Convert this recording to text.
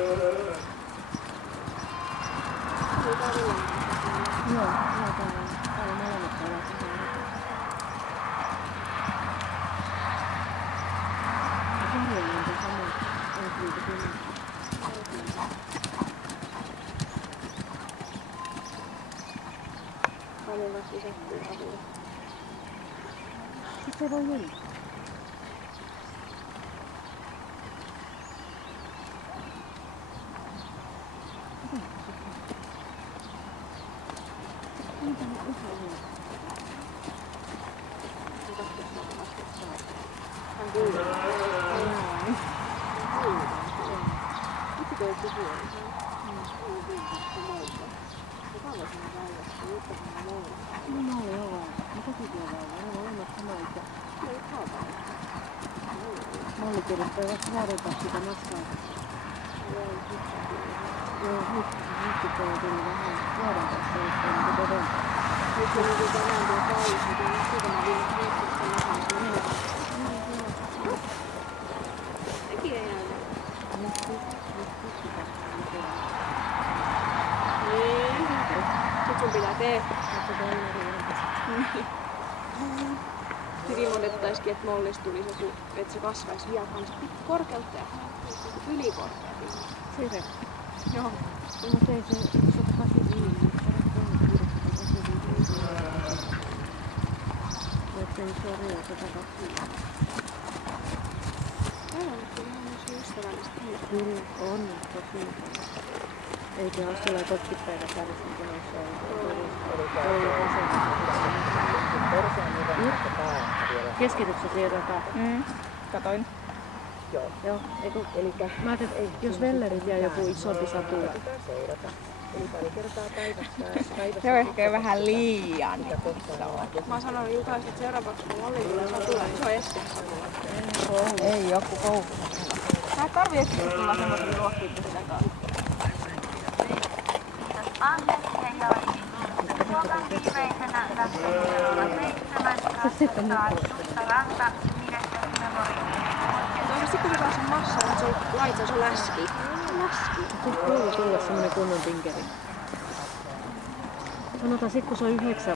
Joo, täällä molemmat ovat ihan sarjoja on sama ensi viikon. Paljon vasta lisättyy avulla. Sitten ei voi jäljittää. Mitä nyt ihan on? Hän kuuluu. Itse toi puhua. No malli on vaan. No kotityö vaan. Ne on olemassa sama ikä. Malli kirjoittaa vasta vaadata sitä matkaa. Joo, nyt toi tuli vähän vuoden kanssa erittäin niin kuin todella. Nyt on niin tänään tuo kausi, niin siitä mä viime viikossa nähdään. Sekin ei näytä. Niin. Sit sun pitää tehdä. Hyvin odottaisikin, että mollista tulisi joku, että se kasvaisi vielä kanssa korkeutta ja ylikorkeutta. Sire. Joo. Mä tein se 185. Vaikka nyt on rio 125. Joo, kyllä on myös ystävällistä. Kyllä on, tosi. Eikä ole sellainen kotkipäivä kärjessä, kun noissa on keskityksessä siirretään. Katoin. Joo, elikkä mä ajattelin, että jos vellerit ja joku isompi satuu. Eli pari kertaa päivässä. Se on ehkä vähän liian. Mä oon sanonut Jukalle, että seuraavaksi kun Olli tulee satula, niin se on Eskessä. Ei joku koulu. Sä et tarvii Eskessä tulla semmoiselle luokkiin kuin sitä kanssa. Luokan viimeisenä lähtövuorolla 7 Sutta Ranta Sitten kun se taas on massa, niin se on laitse, se on läski. Sitten kuuluu tulla semmonen kunnon tinkeri. Sanotaan sit kun se on 9.